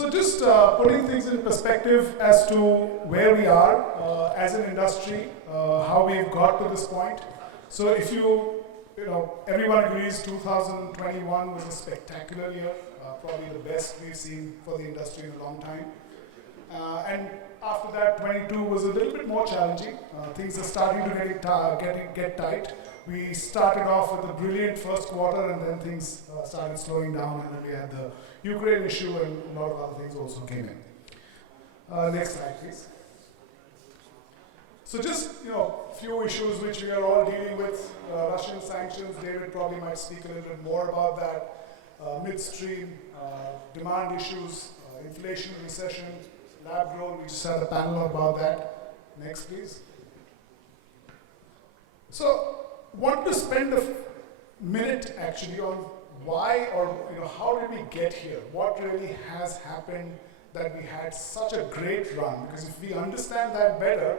So just putting things in perspective as to where we are as an industry, how we've got to this point. So if everyone agrees 2021 was a spectacular year, probably the best we've seen for the industry in a long time. And after that, 22 was a little bit more challenging. Things are starting to get tight. We started off with a brilliant first quarter, and then things started slowing down, and then we had the Ukraine issue, and a lot of other things also came in. Next slide, please. So just a few issues which we are all dealing with. Russian sanctions. David probably might speak a little bit more about that. Midstream demand issues, inflation, recession, lab grown. We just had a panel about that. Next, please. So, want to spend a minute actually on why or how did we get here? What really has happened that we had such a great run? Because if we understand that better,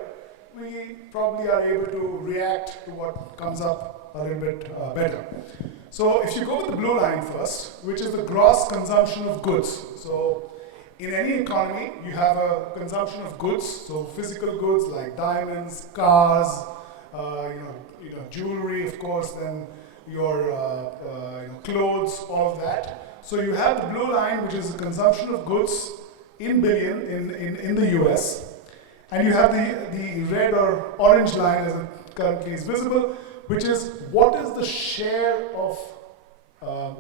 we probably are able to react to what comes up a little bit better. So if you go with the blue line first, which is the gross consumption of goods. So in any economy, you have a consumption of goods, so physical goods like diamonds, cars, jewelry, of course, then your clothes, all of that. So you have the blue line, which is the consumption of goods in billion in the US, and you have the red or orange line, as it currently is visible, which is what is the share of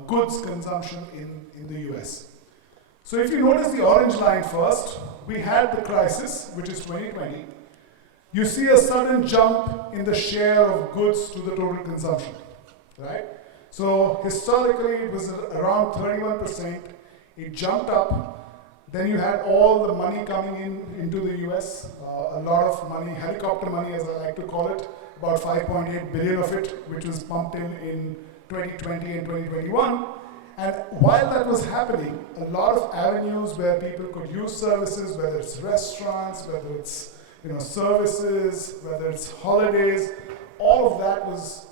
goods consumption in the US. So if you notice the orange line first, we had the crisis, which is 2020. You see a sudden jump in the share of goods to the total consumption, right? So historically, it was around 31%. It jumped up. Then you had all the money coming into the US, a lot of money, helicopter money, as I like to call it, about 5.8 billion of it, which was pumped in 2020 and 2021. And while that was happening, a lot of avenues where people could use services, whether it's restaurants, whether it's services, whether it's holidays, all of that was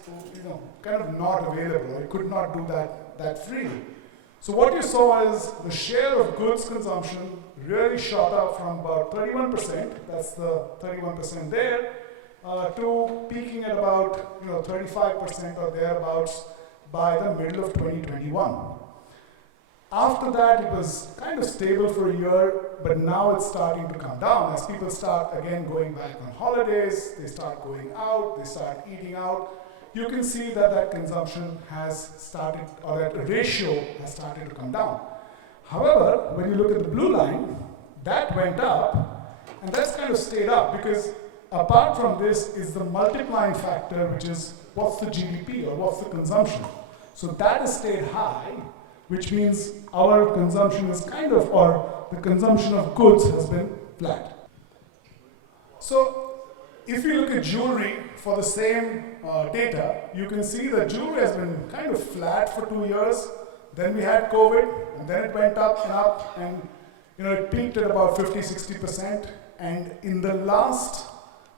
kind of not available. You could not do that freely. So what you saw is the share of goods consumption really shot up from about 31%, that's the 31% there, to peaking at about 35% or thereabouts by the middle of 2021. After that, it was kind of stable for a year, but now it's starting to come down. As people start, again, going back on holidays, they start going out, they start eating out, you can see that consumption has started, or that ratio has started to come down. However, when you look at the blue line, that went up, and that's kind of stayed up, because apart from this is the multiplying factor, which is what's the GDP, or what's the consumption. So that has stayed high, which means our consumption is or the consumption of goods has been flat. So if you look at jewelry for the same data, you can see that jewelry has been kind of flat for 2 years. Then we had COVID, and then it went up, and it peaked at about 50-60%. And in the last,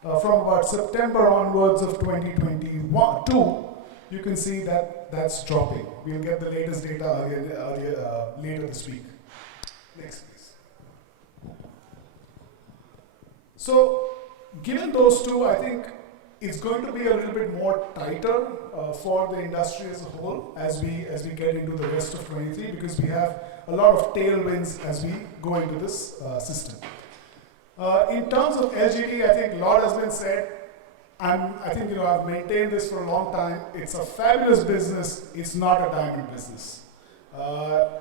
from about September onwards of 2022, you can see that that's dropping. We'll get the latest data later this week. Next, please. So, given those two, I think it's going to be a little bit more tighter for the industry as a whole as we get into the rest of 23, because we have a lot of tailwinds as we go into this system. In terms of LGD, I think a lot has been said. I think I've maintained this for a long time. It's a fabulous business. It's not a diamond business.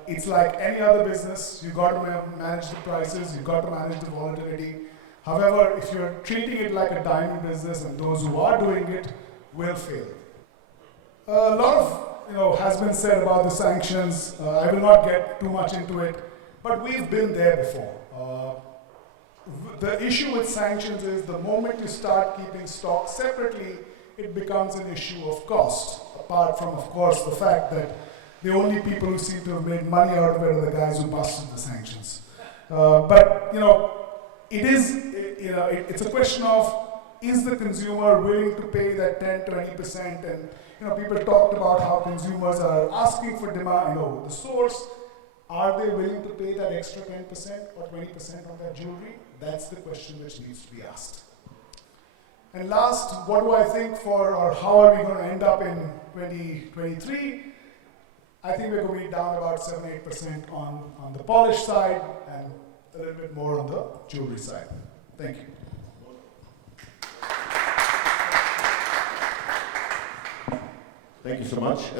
It's like any other business. You've got to manage the prices. You've got to manage the volatility. However, if you're treating it like a diamond business, and those who are doing it will fail. A lot of has been said about the sanctions. I will not get too much into it, but we've been there before. The issue with sanctions is the moment you start keeping stock separately, it becomes an issue of cost. Apart from, of course, the fact that the only people who seem to have made money out of it are the guys who busted the sanctions. But it's a question of, is the consumer willing to pay that 10-20%? And people talked about how consumers are asking for demand, the source. Are they willing to pay that extra 10% or 20% on that jewelry? That's the question which needs to be asked. And last, what do I think for, or how are we going to end up in 2023? I think we're going to be down about 7-8% on the polish side and a little bit more on the jewelry side. Thank you. Thank you so much.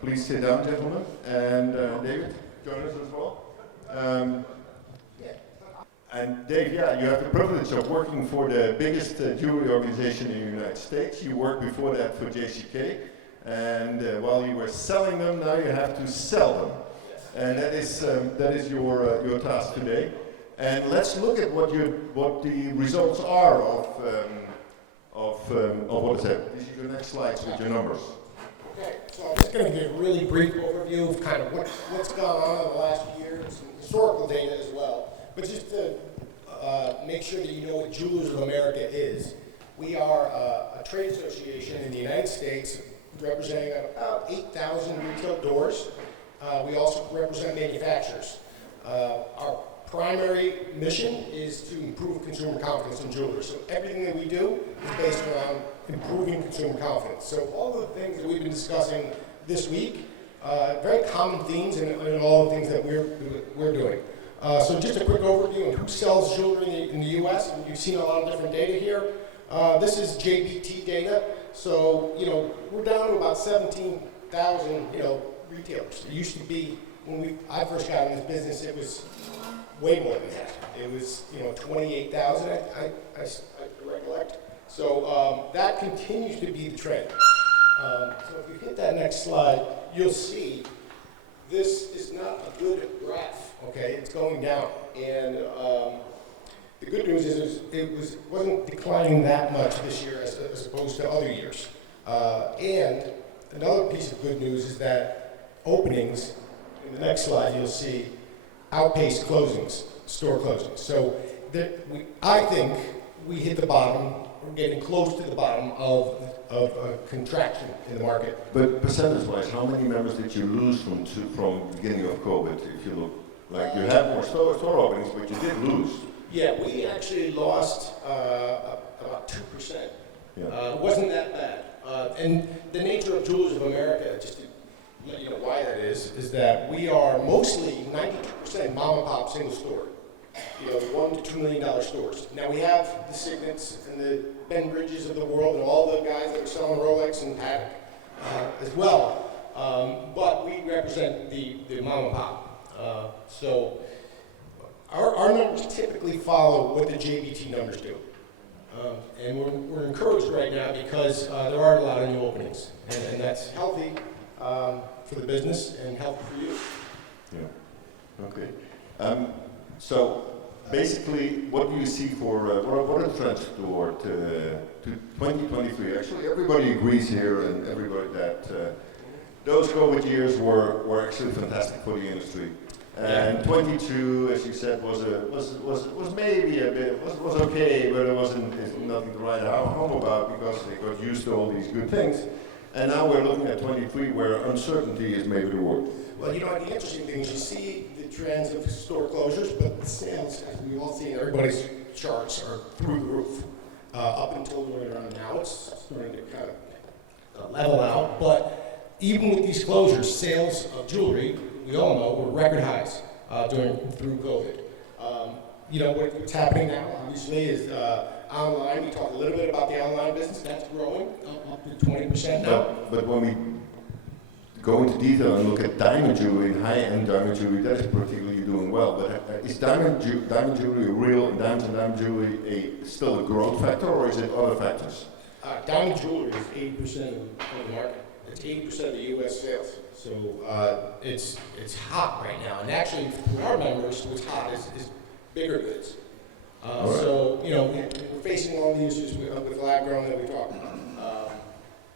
Please sit down, gentlemen. And David, join us as well. And Dave, yeah, you have the privilege of working for the biggest jewelry organization in the United States. You worked before that for JCK. And while you were selling them, now you have to sell them. And that is your task today. And let's look at what the results are of what is that? These are your next slides with your numbers. Okay, so I'm just going to give a really brief overview of kind of what's gone on in the last year, and some historical data as well. But just to make sure that you know what Jewelers of America is, we are a trade association in the United States representing about 8,000 retail doors. We also represent manufacturers. Our primary mission is to improve consumer confidence in jewelers. So everything that we do is based around improving consumer confidence. So all the things that we've been discussing this week, very common themes in all the things that we're doing. So just a quick overview of who sells jewelry in the U.S. You've seen a lot of different data here. This is JBT data. So, we're down to about 17,000, retailers. It used to be, when I first got in this business, it was way more than that. It was, 28,000, I recollect. So that continues to be the trend. So if you hit that next slide, you'll see this is not a good graph, okay? It's going down. And the good news is it wasn't declining that much this year as opposed to other years. And another piece of good news is that openings, in the next slide you'll see, outpaced closings, store closings. So I think we hit the bottom. We're getting close to the bottom of a contraction in the market. But percentage-wise, how many members did you lose from the beginning of COVID? If you look, like you had more store openings, but you did lose. Yeah, we actually lost about 2%. Yeah. It wasn't that bad. And the nature of Jewelers of America, just to let you know why that is that we are mostly 92% mom and pop single store. $1 to $2 million stores. Now we have the Signets and the Ben Bridges of the world and all the guys that are selling Rolex and Patek as well. But we represent the mom and pop. So our numbers typically follow what the JBT numbers do. And we're encouraged right now because there are a lot of new openings. And that's healthy for the business and healthy for you. Yeah. Okay. So basically, what do you see for what are the trends toward to 2023? Actually, everybody agrees here, and everybody that those COVID years were actually fantastic for the industry. And 22, as you said, was maybe a bit was okay, but it wasn't nothing to write home about because they got used to all these good things. And now we're looking at 23, where uncertainty is maybe the word. Well, the interesting thing is you see the trends of store closures, but the sales, as we've all seen, everybody's charts are through the roof. Up until where they're now, it's starting to kind of level out. But even with these closures, sales of jewelry, we all know, were record highs through COVID. What's happening now, obviously, is online. We talked a little bit about the online business. That's growing up to 20% now. But when we go into detail and look at diamond jewelry and high-end diamond jewelry, that is particularly doing well. But is diamond jewelry real, and diamond jewelry still a growth factor, or is it other factors? Diamond jewelry is 80% of the market. It's 80% of the U.S. sales. So it's hot right now. And actually, for our members, what's hot is bigger goods. Right. So, we're facing all the issues with lab grown that we talked about.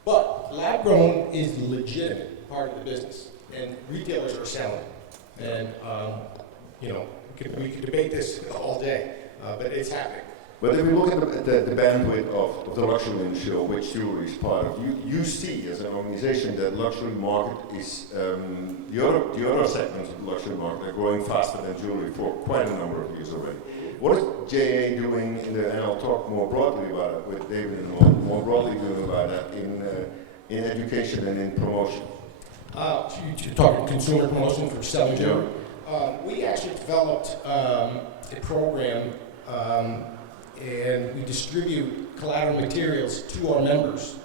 But lab grown is the legitimate part of the business, and retailers are selling. And, we could debate this all day, but it's happening. But if you look at the bandwidth of the luxury industry, of which jewelry is part of, you see as an organization that luxury market is, the other segments of the luxury market are growing faster than jewelry for quite a number of years already. What is JA doing, and I'll talk more broadly about it with David and more broadly doing about that in education and in promotion? You're talking consumer promotion for selling jewelry. We actually developed a program and we distribute collateral materials to our members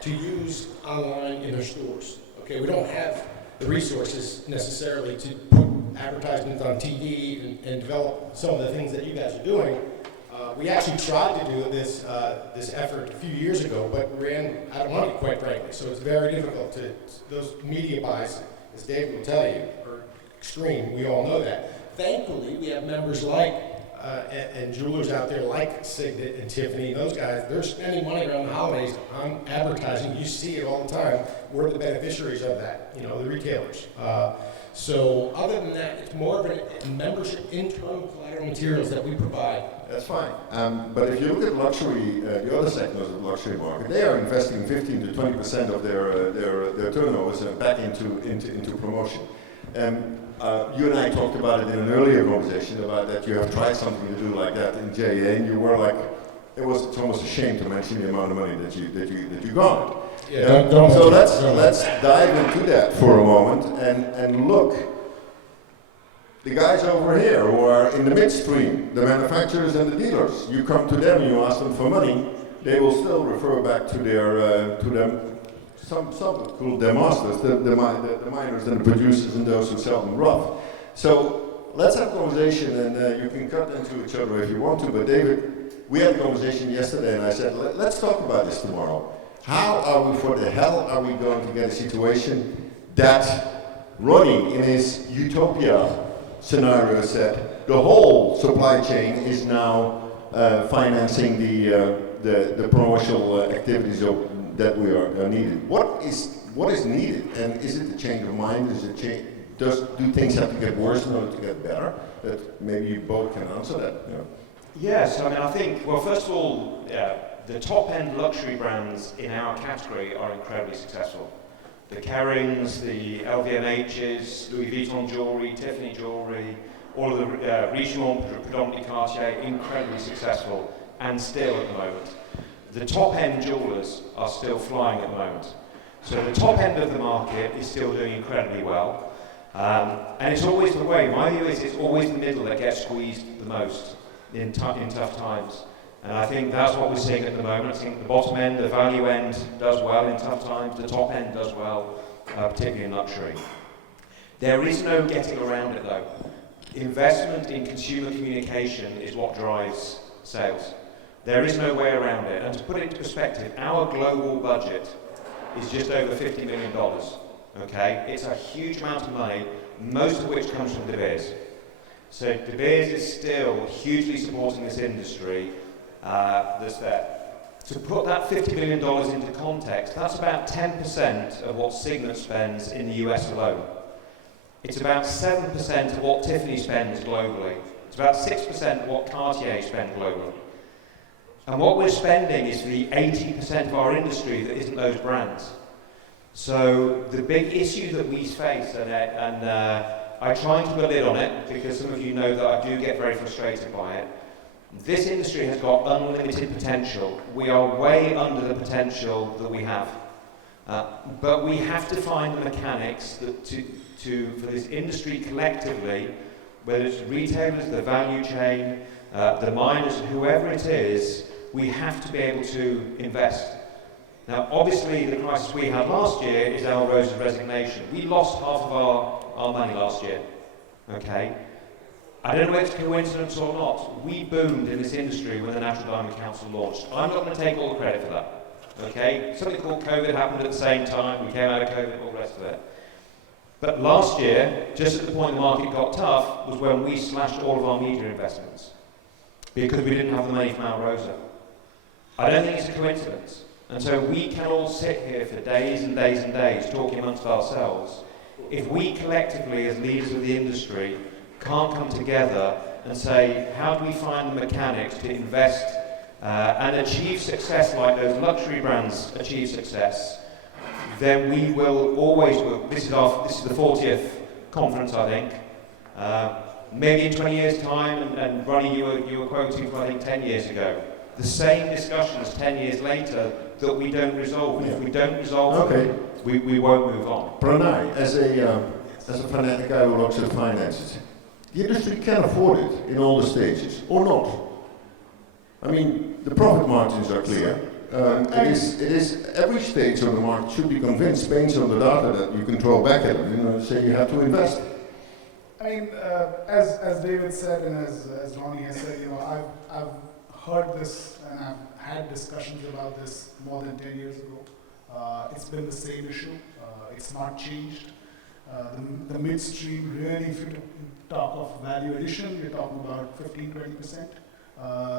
to use online in their stores. Okay, we don't have the resources necessarily to put advertisements on TV and develop some of the things that you guys are doing. We actually tried to do this effort a few years ago, but ran out of money, quite frankly. So it's very difficult to, those media buys, as David will tell you, are extreme. We all know that. Thankfully, we have members like and jewelers out there like Signet and Tiffany, those guys, they're spending money around the holidays on advertising. You see it all the time. We're the beneficiaries of that, you know, the retailers. So other than that, it's more of a membership internal collateral materials that we provide. That's fine. But if you look at luxury, the other sectors of the luxury market, they are investing 15 to 20% of their turnovers back into promotion. You and I talked about it in an earlier conversation about that you have tried something to do like that in JA, and you were like, it's almost a shame to mention the amount of money that you got. Yeah, so let's dive into that for a moment and look. The guys over here who are in the midstream, the manufacturers and the dealers, you come to them and you ask them for money, they will still refer back to them. Some call their masters, the miners and the producers and those who sell them rough. So let's have a conversation, and you can cut into each other if you want to. But David, we had a conversation yesterday, and I said, let's talk about this tomorrow. For the hell are we going to get a situation that Ronnie in his utopia scenario said the whole supply chain is now financing the promotional activities that we are needed. What is needed, and is it a change of mind? Do things have to get worse in order to get better? That maybe you both can answer that. Yeah. Yes, I mean, I think, well, first of all, the top-end luxury brands in our category are incredibly successful. The Kerings, the LVMHs, Louis Vuitton jewelry, Tiffany jewelry, all of the Richemont, predominantly Cartier, incredibly successful, and still at the moment. The top-end jewelers are still flying at the moment. So the top end of the market is still doing incredibly well. And it's always the way. My view is it's always the middle that gets squeezed the most in tough times. And I think that's what we're seeing at the moment. I think the bottom end, the value end does well in tough times. The top end does well, particularly in luxury. There is no getting around it though. Investment in consumer communication is what drives sales. There is no way around it. And to put it into perspective, our global budget is just over $50 million. Okay? It's a huge amount of money, most of which comes from De Beers. So De Beers is still hugely supporting this industry that's there. To put that $50 million into context, that's about 10% of what Signet spends in the US alone. It's about 7% of what Tiffany spends globally. It's about 6% of what Cartier spends globally. And what we're spending is for the 80% of our industry that isn't those brands. So the big issue that we face, and I try and keep a lid on it because some of you know that I do get very frustrated by it. This industry has got unlimited potential. We are way under the potential that we have. But we have to find the mechanics that for this industry collectively, whether it's retailers, the value chain, the miners, whoever it is, we have to be able to invest. Now, obviously, the crisis we had last year is Al Rose's resignation. We lost half of our money last year, okay? I don't know whether it's a coincidence or not. We boomed in this industry when the National Diamond Council launched. I'm not going to take all the credit for that, okay? Something called COVID happened at the same time. We came out of COVID, all the rest of it. But last year, just at the point the market got tough, was when we slashed all of our media investments because we didn't have the money from Al Rosa. I don't think it's a coincidence. And so we can all sit here for days and days and days talking amongst ourselves. If we collectively, as leaders of the industry, can't come together and say, how do we find the mechanics to invest and achieve success like those luxury brands achieve success, then we will always work. This is the 40th conference, I think. Maybe in 20 years' time, and Ronnie, you were quoting for I think 10 years ago. The same discussions 10 years later that we don't resolve. And if we don't resolve them, we won't move on. Pranay, as a financial guy who looks at finances, the industry can afford it in all the stages, or not. I mean, the profit margins are clear. It is every stage on the market should be convinced, based on the data that you can throw back at them, you know, say you have to invest. I mean, as David said and as Ronnie has said, you know, I've heard this and I've had discussions about this more than 10 years ago. It's been the same issue. It's not changed. The midstream, really, if you talk of value addition, we're talking about 15-20%.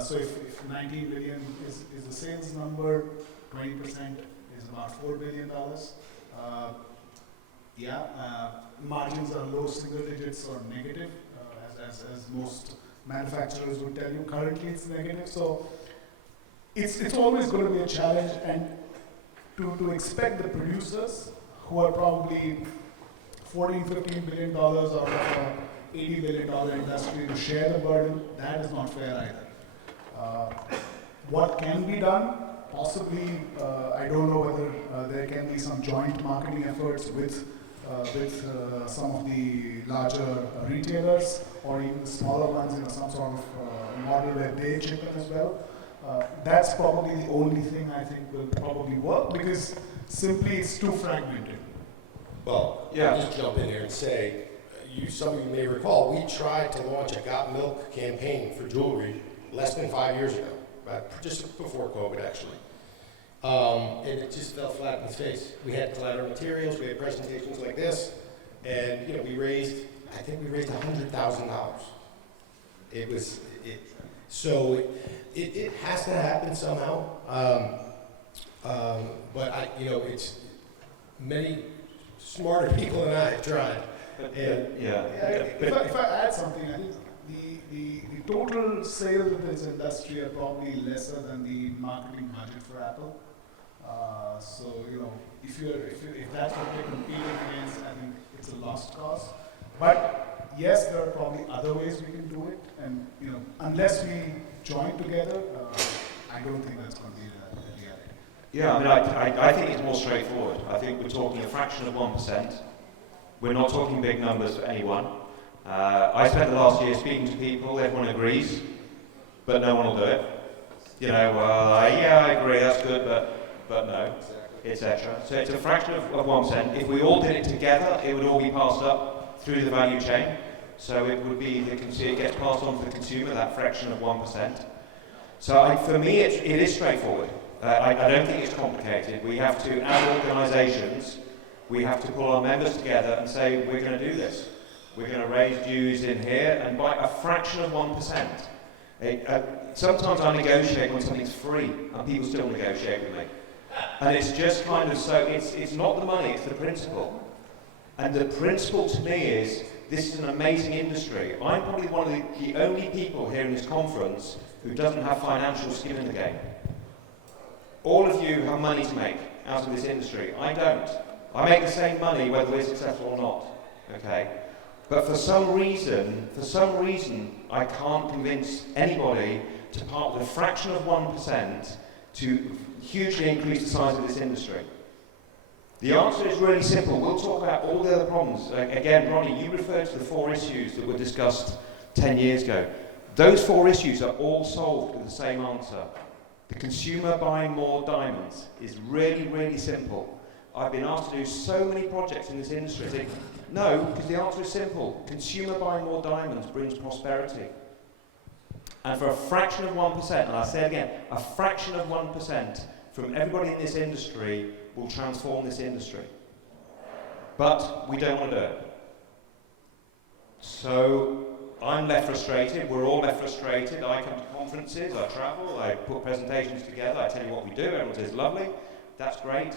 So if 19 billion is the sales number, 20% is about $4 billion. Margins are low single digits or negative, as most manufacturers would tell you. Currently it's negative, so it's always going to be a challenge, and to expect the producers who are probably $14-15 billion out of a $80 billion industry to share the burden, that is not fair either. What can be done? Possibly, I don't know whether there can be some joint marketing efforts with some of the larger retailers or even the smaller ones, you know, some sort of model where they chip in as well. That's probably the only thing I think will probably work, because simply it's too fragmented. Well, yeah. I'll just jump in here and say, some of you may recall, we tried to launch a Got Milk campaign for jewelry less than 5 years ago, just before COVID actually. And it just fell flat in its face. We had collateral materials, we had presentations like this, and you know, I think we raised $100,000. So it has to happen somehow. But it's many smarter people than I have tried. If I add something, I think the total sales of this industry are probably lesser than the marketing budget for Apple. So if that's what they're competing against, I think it's a lost cause. But yes, there are probably other ways we can do it, and unless we join together, I don't think that's going to be the reality. Yeah, I mean, I think it's more straightforward. I think we're talking a fraction of 1%. We're not talking big numbers for anyone. I spent the last year speaking to people, everyone agrees, but no one will do it. I agree, that's good, but no, etc. So it's a fraction of 1%. If we all did it together, it would all be passed up through the value chain. So it would be it gets passed on to the consumer, that fraction of 1%. So for me, it is straightforward. I don't think it's complicated. We have to, as organisations, we have to pull our members together and say, we're going to do this. We're going to raise dues in here, and by a fraction of 1%. Sometimes I negotiate when something's free, and people still negotiate with me. And it's just kind of it's not the money, it's the principle. And the principle to me is, this is an amazing industry. I'm probably one of the only people here in this conference who doesn't have financial skin in the game. All of you have money to make out of this industry. I don't. I make the same money whether we're successful or not. Okay? But for some reason, I can't convince anybody to part with a fraction of 1% to hugely increase the size of this industry. The answer is really simple. We'll talk about all the other problems. Again, Ronnie, you referred to the 4 issues that were discussed 10 years ago. Those 4 issues are all solved with the same answer. The consumer buying more diamonds is really, really simple. I've been asked to do so many projects in this industry. I think, no, because the answer is simple. Consumer buying more diamonds brings prosperity. And for a fraction of 1%, and I say it again, a fraction of 1% from everybody in this industry will transform this industry. But we don't want to do it. So I'm left frustrated, we're all left frustrated. I come to conferences, I travel, I put presentations together, I tell you what we do, everyone says lovely, that's great,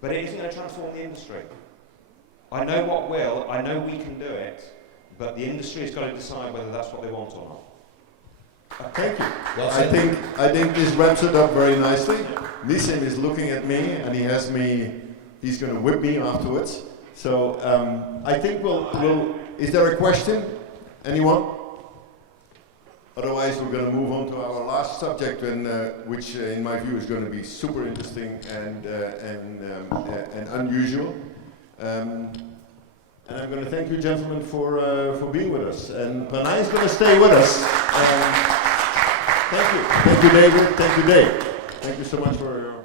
but it isn't going to transform the industry. I know what will, I know we can do it, but the industry has got to decide whether that's what they want or not. Thank you. Well I said. think this wraps it up very nicely. Nissim is looking at me, and he's going to whip me afterwards. So I think is there a question? Anyone? Otherwise, we're going to move on to our last subject, which in my view is going to be super interesting and unusual. And I'm going to thank you, gentlemen, for being with us. And Pranay is going to stay with us. Thank you. Thank you, David. Thank you, Dave. Thank you so much for